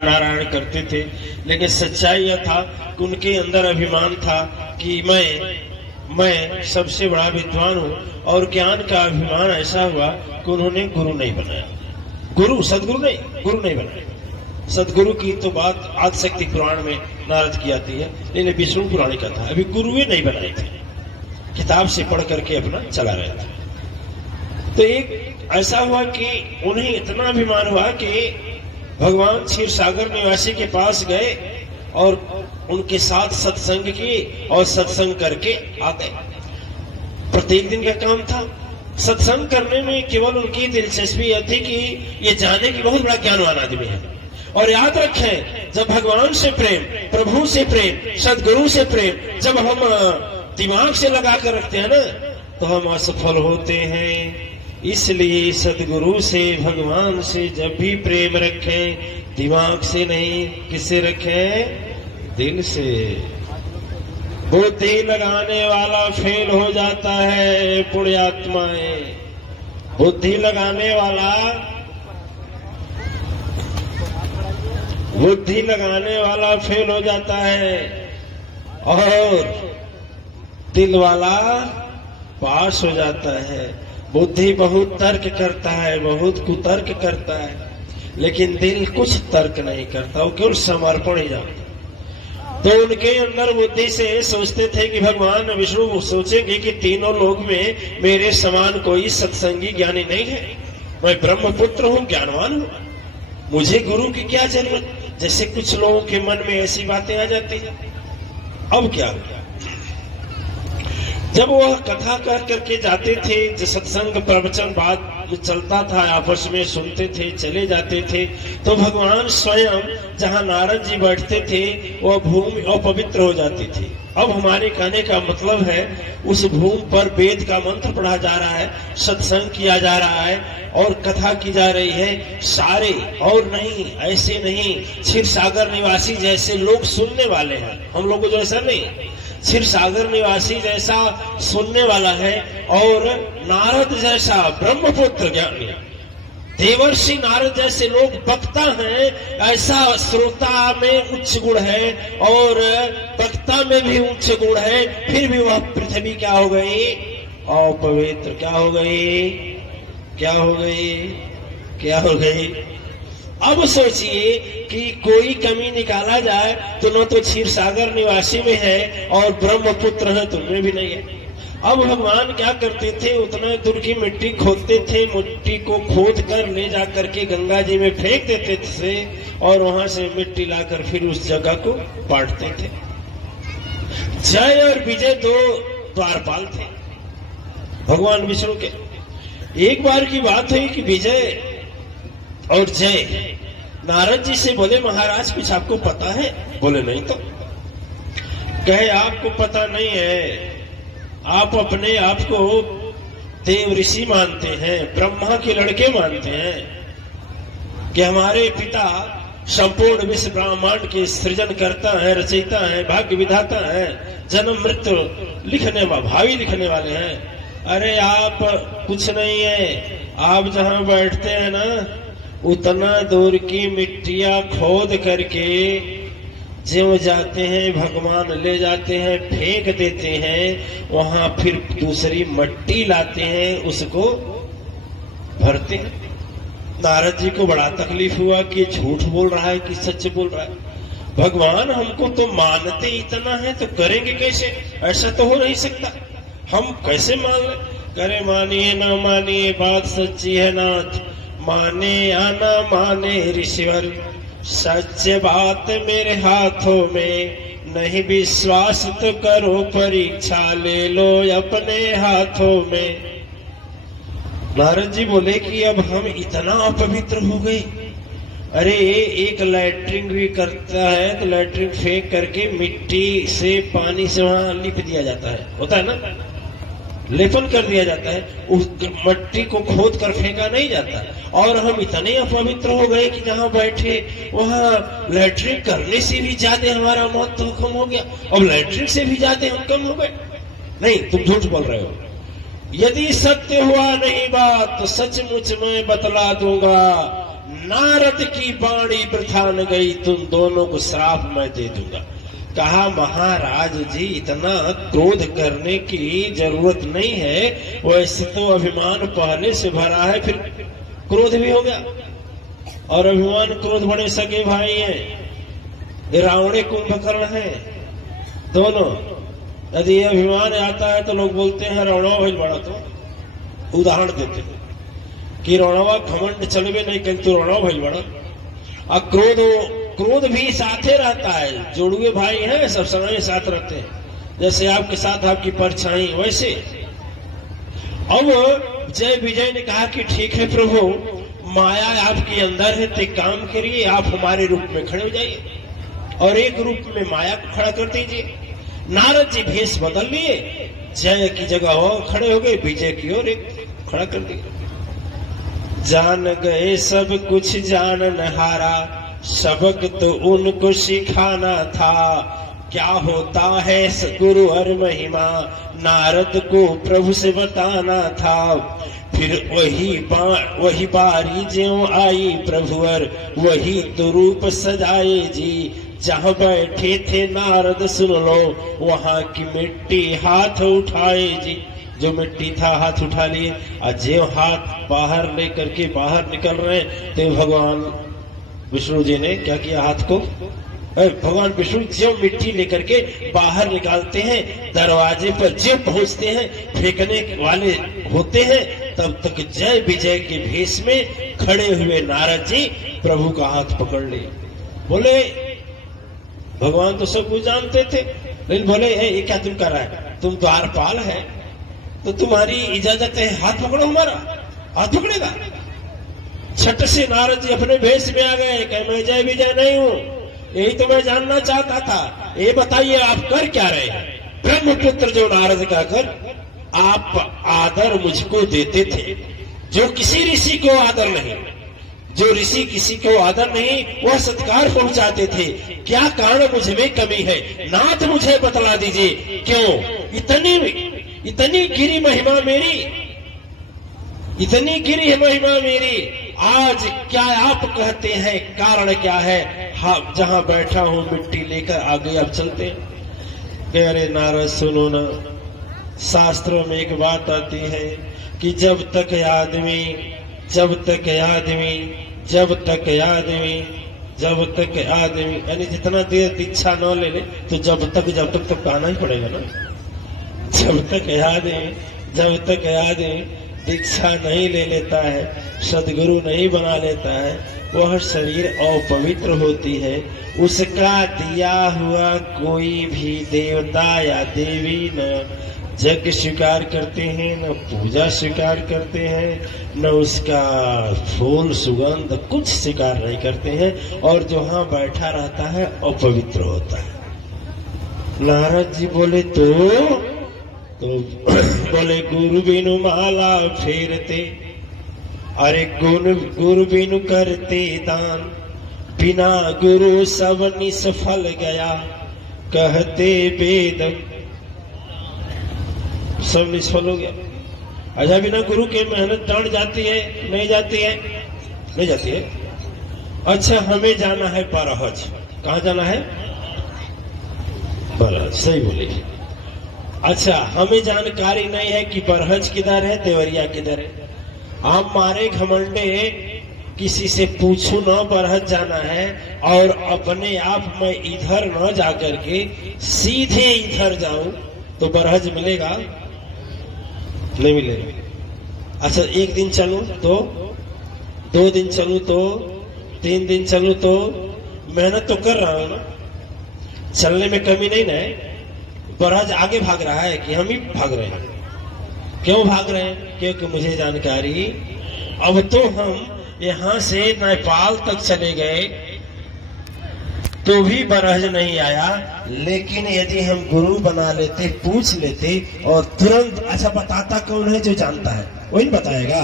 नारायण करते थे, लेकिन सच्चाई यह था कि उनके अंदर अभिमान था कि मैं सबसे बड़ा विद्वान हूँ, और ज्ञान का अभिमान ऐसा हुआ कि उन्होंने गुरु नहीं बनाया। सदगुरु नहीं बनाया। सदगुरु की तो बात आदिशक्ति पुराण में नारद की आती है, लेकिन विष्णु पुराण का था। अभी गुरुए नहीं बनाए थे, किताब से पढ़ करके अपना चला रहे थे। तो एक ऐसा हुआ कि उन्हें इतना अभिमान हुआ कि भगवान क्षीर सागर निवासी के पास गए और उनके साथ सत्संग की, और सत्संग करके आ गए। प्रत्येक दिन का काम था सत्संग करने में। केवल उनकी दिलचस्पी यह थी कि ये जाने की बहुत बड़ा ज्ञानवान आदमी है। और याद रखें, जब भगवान से प्रेम, प्रभु से प्रेम, सदगुरु से प्रेम जब हम दिमाग से लगा कर रखते हैं ना, तो हम असफल होते हैं। इसलिए सदगुरु से, भगवान से जब भी प्रेम रखें, दिमाग से नहीं, किससे रखें? दिल से। बुद्धि लगाने वाला फेल हो जाता है पुण्यात्माएं। बुद्धि लगाने वाला फेल हो जाता है, और दिल वाला पास हो जाता है। बुद्धि बहुत तर्क करता है, बहुत कुतर्क करता है, लेकिन दिल कुछ तर्क नहीं करता, वो केवल समर्पण ही जानता। तो उनके अंदर बुद्धि से सोचते थे कि भगवान विष्णु सोचेंगे कि तीनों लोग में मेरे समान कोई सत्संगी ज्ञानी नहीं है। मैं ब्रह्मपुत्र हूँ, ज्ञानवान हूँ, मुझे गुरु की क्या जरूरत। जैसे कुछ लोगों के मन में ऐसी बातें आ जाती हैं। अब क्या हो गया, जब वह कथा कर करके जाते थे, जो सत्संग प्रवचन बात चलता था, आपस में सुनते थे, चले जाते थे, तो भगवान स्वयं जहाँ नारद जी बैठते थे वह भूमि अपवित्र हो जाती थी। अब हमारे कहने का मतलब है, उस भूमि पर वेद का मंत्र पढ़ा जा रहा है, सत्संग किया जा रहा है और कथा की जा रही है। सारे और नहीं, ऐसे नहीं, क्षीर सागर निवासी जैसे लोग सुनने वाले हैं। हम लोग को जो ऐसा नहीं, क्षीर सागर निवासी जैसा सुनने वाला है, और नारद जैसा ब्रह्मपुत्र ज्ञानी, देवर्षि नारद जैसे लोग वक्ता हैं, ऐसा श्रोता में उच्च गुण है और वक्ता में भी उच्च गुण है। फिर भी वह पृथ्वी क्या हो गई? अपवित्र। क्या हो गई? अब सोचिए कि कोई कमी निकाला जाए तो न तो क्षीर सागर निवासी में है, और ब्रह्मपुत्र है तो उनमें भी नहीं है। अब भगवान क्या करते थे, उतना दूर की मिट्टी खोदते थे, मिट्टी को खोद कर ले जा करके गंगा जी में फेंक देते थे, और वहां से मिट्टी लाकर फिर उस जगह को बांटते थे। जय और विजय दो द्वारपाल थे भगवान विष्णु के। एक बार की बात हुई कि विजय और जय नारद जी से बोले, महाराज कुछ आपको पता है? बोले नहीं। तो कहे आपको पता नहीं है, आप अपने आप को देव ऋषि मानते हैं, ब्रह्मा के लड़के मानते हैं कि हमारे पिता संपूर्ण विश्व ब्रह्मांड के सृजन करता है, रचयिता है, भाग्य विधाता है, जन्म मृत्यु भावी लिखने वाले हैं। अरे आप कुछ नहीं है, आप जहां बैठते हैं ना, उतना दूर की मिट्टियां खोद करके ज्यों जाते हैं भगवान ले जाते हैं, फेंक देते हैं, वहां फिर दूसरी मट्टी लाते हैं, उसको भरते हैं। नारद जी को बड़ा तकलीफ हुआ कि झूठ बोल रहा है कि सच बोल रहा है। भगवान हमको तो मानते इतना है तो करेंगे कैसे? ऐसा तो हो नहीं सकता, हम कैसे मान ले? करे मानिए ना मानिए, बात सच्ची है नाथ, माने या ना माने ऋषिवर, सच बात मेरे हाथों में, नहीं विश्वास तो करो परीक्षा ले लो अपने हाथों में। नारद जी बोले कि अब हम इतना अपवित्र हो गए। अरे एक लैट्रिन भी करता है तो लैट्रिन फेंक करके मिट्टी से पानी से वहां लिप दिया जाता है, होता है ना, लेपन कर दिया जाता है, उस मट्टी को खोद कर फेंका नहीं जाता। और हम इतने अपवित्र हो गए कि जहां बैठे वहां लैट्रिन करने से भी ज्यादा हमारा महत्व तो कम हो गया, अब लैट्रिन से भी ज्यादा हम कम हो गए। नहीं, तुम झूठ बोल रहे हो। यदि सत्य हुआ नहीं बात तो सचमुच मैं बतला दूंगा, नारद की वाणी वृथा न गई, तुम दोनों को श्राप मैं दे दूंगा। कहा महाराज जी इतना क्रोध करने की जरूरत नहीं है, वैसे तो अभिमान पहले से भरा है, फिर क्रोध भी हो गया। और अभिमान क्रोध बड़े सगे भाई हैं, रावणे कुंभकर्ण है दोनों। यदि अभिमान आता है तो लोग बोलते हैं रावणवा भइल बड़ा, तो उदाहरण देते हैं कि रावणवा घमंड चलवे नहीं कहीं तो रावणवा भइल बड़ा। अब क्रोध भी साथे रहता है, जोड़ुए भाई हैं, सब समय साथ रहते हैं। जैसे आपके साथ आपकी परछाई, वैसे अब जय विजय ने कहा कि ठीक है प्रभु, माया आपके अंदर है, तो काम करिए, आप हमारे रूप में खड़े हो जाइए और एक रूप में माया को खड़ा कर दीजिए। नारद जी भेष बदल लिए, जय की जगह हो खड़े हो गए, विजय की ओर एक खड़ा कर दिया। जान गए सब कुछ जानन हारा, सबक तो उनको सिखाना था। क्या होता है गुरु और महिमा, नारद को प्रभु से बताना था। फिर वही बारी ज्यों आई प्रभुवर, वही तो रूप सजाए जी। जहाँ बैठे थे नारद सुन लो, वहाँ की मिट्टी हाथ उठाए जी। जो मिट्टी था हाथ उठा लिए, और जो हाथ बाहर लेकर के बाहर निकल रहे, तो भगवान विष्णु जी ने क्या किया, हाथ को भगवान विष्णु जो मिट्टी लेकर के बाहर निकालते हैं, दरवाजे पर जो पहुंचते हैं, फेंकने वाले होते हैं, तब तक जय विजय के भेष में खड़े हुए नारद जी प्रभु का हाथ पकड़ लिए। बोले भगवान तो सब कुछ जानते थे, लेकिन बोले ये क्या तुम कर रहा है, तुम द्वारपाल है तो तुम्हारी इजाजत है, हाथ पकड़ो हमारा। हाथ पकड़ेगा? छठ से नारद जी अपने भेष में आ गए, कहे मैं जय विजय नहीं हूँ, यही तो मैं जानना चाहता था। ये बताइए आप कर क्या रहे हैं? ब्रह्मपुत्र जो नारद का कर आप आदर मुझको देते थे, जो किसी ऋषि को आदर नहीं, जो ऋषि किसी को आदर नहीं, वह सत्कार पहुंचाते थे। क्या कारण मुझ में कमी है, नाथ मुझे बतला दीजिए। क्यों इतनी गिरी महिमा मेरी, इतनी गिरी महिमा मेरी, आज क्या आप कहते हैं, कारण क्या है? हाँ, जहां बैठा हूं मिट्टी लेकर आगे अब चलते हैं। कह रहे नारद सुनो ना, शास्त्रों में एक बात आती है कि जब तक आदमी यानी जितना देर दीक्षा न ले ले, तो जब तक तो कहना ही पड़ेगा ना। जब तक आदमी दीक्षा नहीं ले लेता है, सदगुरु नहीं बना लेता है, वह शरीर अपवित्र होती है। उसका दिया हुआ कोई भी देवता या देवी न यज्ञ स्वीकार करते हैं, न पूजा स्वीकार करते हैं, न उसका फूल सुगंध कुछ स्वीकार नहीं करते हैं, और जो वहां बैठा रहता है अपवित्र होता है। नारद जी बोले तो बोले गुरु बिनु माला फेरते, अरे गुरु बिनु करते दान, बिना गुरु सब निष्फल गया, कहते वेद सब निष्फल हो गया। अच्छा, बिना गुरु के मेहनत डांट जाती है? नहीं जाती है, नहीं जाती है। अच्छा, हमें जाना है बरहज। कहाँ जाना है? बरहज, सही बोली। अच्छा, हमें जानकारी नहीं है कि बरहज किधर है, देवरिया किधर है। हम मारे घमंडे किसी से पूछू न बरहज जाना है, और अपने आप में इधर न जाकर के सीधे इधर जाऊं तो बरहज मिलेगा? नहीं मिलेगा। अच्छा, एक दिन चलूं तो, 2 दिन चलूं तो, 3 दिन चलूं तो, मेहनत तो कर रहा हूं ना, चलने में कमी नहीं ना है। बरहज आगे भाग रहा है कि हम ही भाग रहे हैं? क्यों भाग रहे हैं? क्योंकि मुझे जानकारी, अब तो हम यहाँ से नेपाल तक चले गए तो भी बरहज नहीं आया, लेकिन यदि हम गुरु बना लेते, पूछ लेते, और तुरंत अच्छा बताता कौन है? जो जानता है वही बताएगा।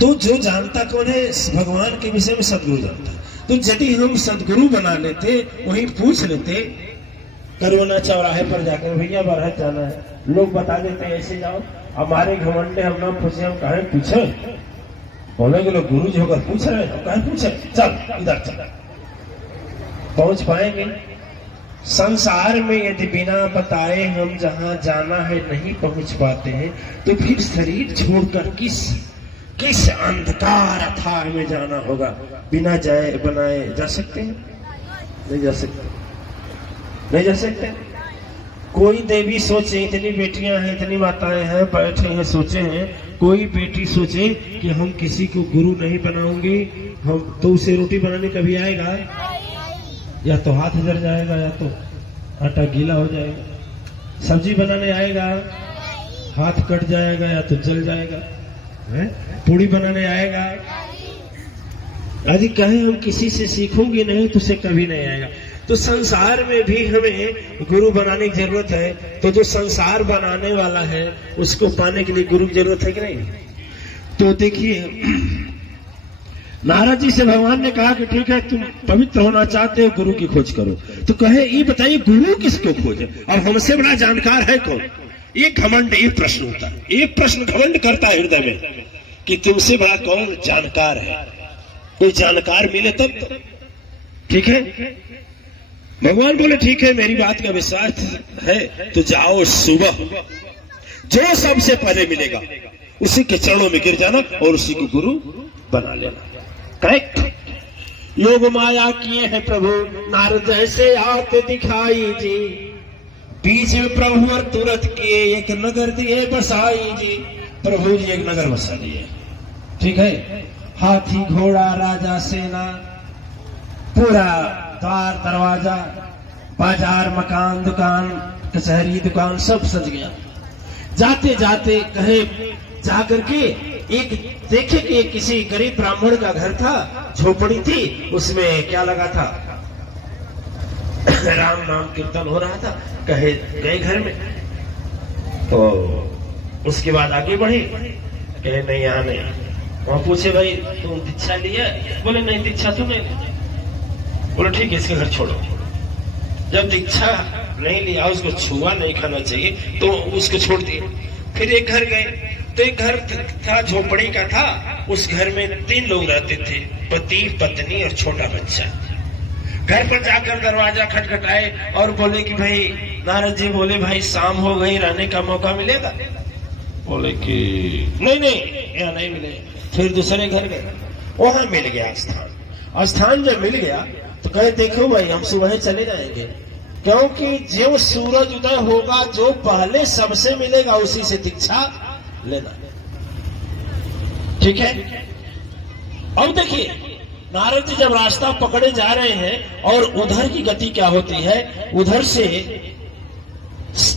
तो जो जानता कौन है? भगवान के विषय में सदगुरु जानता है। तो यदि हम सदगुरु बना लेते, वही पूछ लेते, करोना चौराहे पर जाकर भैया बरहज जाना है, लोग बता देते ऐसे जाओ। हमारे घमंडे हम ना पूछे, हम कहें पूछे, बोलेंगे लोग गुरु जी होकर पूछ रहे हैं, कहीं पूछे, चल इधर चल, पहुंच पाएंगे? संसार में यदि बिना बताए हम जहां जाना है नहीं पहुंच पाते हैं, तो फिर शरीर छोड़कर किस अंधकार अथाह में जाना होगा? बिना जाए बनाए जा सकते हैं? नहीं जा सकते, नहीं जा सकते। कोई देवी सोचे, इतनी बेटियां हैं, इतनी माताएं हैं, बैठे हैं, सोचे हैं, कोई बेटी सोचे कि हम किसी को गुरु नहीं बनाऊंगी, हम तो उसे रोटी बनाने कभी आएगा? या तो हाथ जल जाएगा, या तो आटा गीला हो जाएगा। सब्जी बनाने आएगा, हाथ कट जाएगा या तो जल जाएगा। पूड़ी बनाने आएगा? यदि कहे हम किसी से सीखूंगी नहीं तो उसे कभी नहीं आएगा। तो संसार में भी हमें गुरु बनाने की जरूरत है। तो जो संसार बनाने वाला है उसको पाने के लिए गुरु की जरूरत है कि नहीं? तो देखिए, नारद जी से भगवान ने कहा कि ठीक है, तुम पवित्र होना चाहते हो, गुरु की खोज करो। तो कहे ये बताइए गुरु किसको खोजे? अब हमसे बड़ा जानकार है कौन? एक घमंड, एक प्रश्न होता है, एक प्रश्न घमंड करता है हृदय में कि तुमसे बड़ा कौन जानकार है? कोई जानकार मिले तब तो ठीक है। भगवान बोले ठीक है, मेरी बात का विश्वास है तो जाओ, सुबह जो सबसे पहले मिलेगा उसी के चरणों में गिर जाना और उसी को गुरु बना लेना। करेक्ट। योग माया किए हैं प्रभु, नारद जैसे आते दिखाई जी, बीच में प्रभु और तुरंत किए एक नगर दिए बसाई जी। प्रभु जी एक नगर बसा दिए, ठीक है। हाथी घोड़ा राजा सेना, पूरा द्वार दरवाजा, बाजार मकान दुकान कचहरी दुकान सब सज गया। जाते जाते कहे जाकर के एक देखे कि किसी गरीब ब्राह्मण का घर था, झोपड़ी थी, उसमें क्या लगा था? राम नाम कीर्तन हो रहा था। कहे गए घर में, तो उसके बाद आगे बढ़े, कहे नहीं यहाँ नहीं। वहां पूछे भाई तुम दीक्षा लिया? बोले नहीं दीक्षा तो नहीं। बोले ठीक है, इसके घर छोड़ो। जब दीक्षा नहीं लिया, उसको छुआ नहीं खाना चाहिए, तो उसको छोड़ दिए। फिर एक घर गए, तो एक घर था, झोपड़ी का था। उस घर में 3 लोग रहते थे, पति पत्नी और छोटा बच्चा। घर पर जाकर दरवाजा खटखटाए और बोले कि भाई, नारद जी बोले भाई शाम हो गई, रहने का मौका मिलेगा? बोले कि नहीं नहीं, यहाँ नहीं मिलेगा। फिर दूसरे घर गए, वहां मिल गया स्थान। स्थान जब मिल गया तो कहे देखो भाई, हम सुबह चले जाएंगे, क्योंकि जो सूरज उदय होगा, जो पहले सबसे मिलेगा उसी से दीक्षा लेना, ठीक है। अब देखिए, नारद जी जब रास्ता पकड़े जा रहे हैं और उधर की गति क्या होती है, उधर से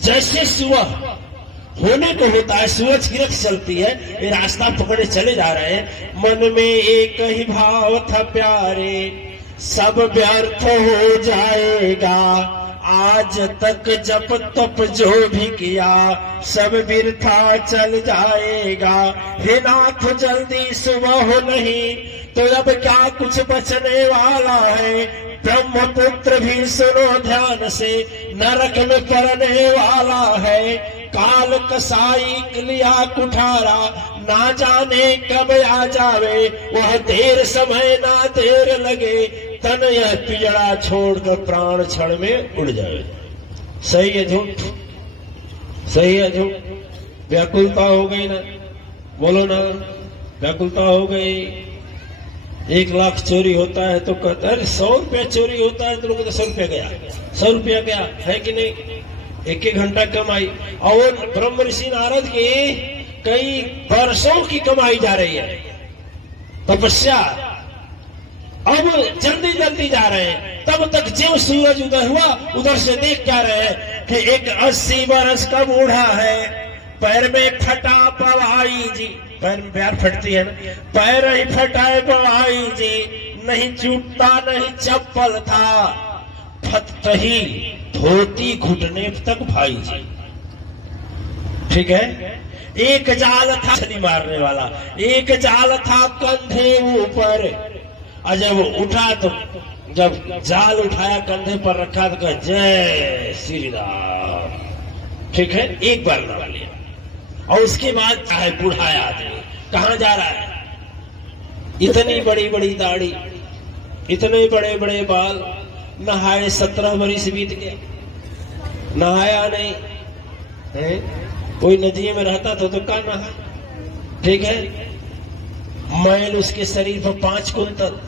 जैसे सुबह होने को होता है, सूरज की रख चलती है, ये रास्ता पकड़े चले जा रहे हैं। मन में एक ही भाव था प्यारे, सब व्यर्थ हो जाएगा, आज तक जप तप जो भी किया सब वृथा चल जाएगा। हे नाथ जल्दी सुबह हो नहीं तो अब क्या कुछ बचने वाला है। ब्रह्मपुत्र भी सुनो ध्यान से, नरक में पड़ने वाला है। काल कसाई लिया कुठारा, ना जाने कब आ जावे, वह देर समय ना देर लगे, तन यह पिजड़ा छोड़कर प्राण क्षण में उड़ जाए। सही है झूठ? सही है झूठ? व्याकुलता हो गई ना, बोलो ना, व्याकुलता हो गई। 1 लाख चोरी होता है तो कहता है 100 रुपया चोरी होता है तो लोग 100 रुपया गया, 100 रुपया गया, है कि नहीं? 1 घंटा कमाई। और ब्रह्म ऋषि नारद की कई वर्षों की कमाई जा रही है, तपस्या। अब जल्दी जल्दी जा रहे हैं, तब तक जो सूरज उदय हुआ उधर से देख क्या रहे हैं कि एक 80 वर्ष का बूढ़ा है, पैर में फटा पवाई जी, पैर में प्यार फटती है ना, पैर ही फटाए पवाई जी, नहीं जूता नहीं चप्पल था, फत ही धोती घुटने तक भाई जी, ठीक है। एक जाल था छड़ी मारने वाला, एक जाल था कंधे ऊपर, और जब उठा तो जब जाल उठाया कंधे पर रखा तो कहा जय श्री राम, ठीक है। एक बार लगा लिया और उसके बाद चाहे बुढ़ाया आदमी कहाँ जा रहा है, इतनी बड़ी बड़ी दाढ़ी, इतने बड़े बड़े बाल, नहाए 17 बरिस बीत गए, नहाया नहीं है। कोई नदी में रहता तो का नहा, ठीक है। मैल उसके शरीर पर 5 कुंतल,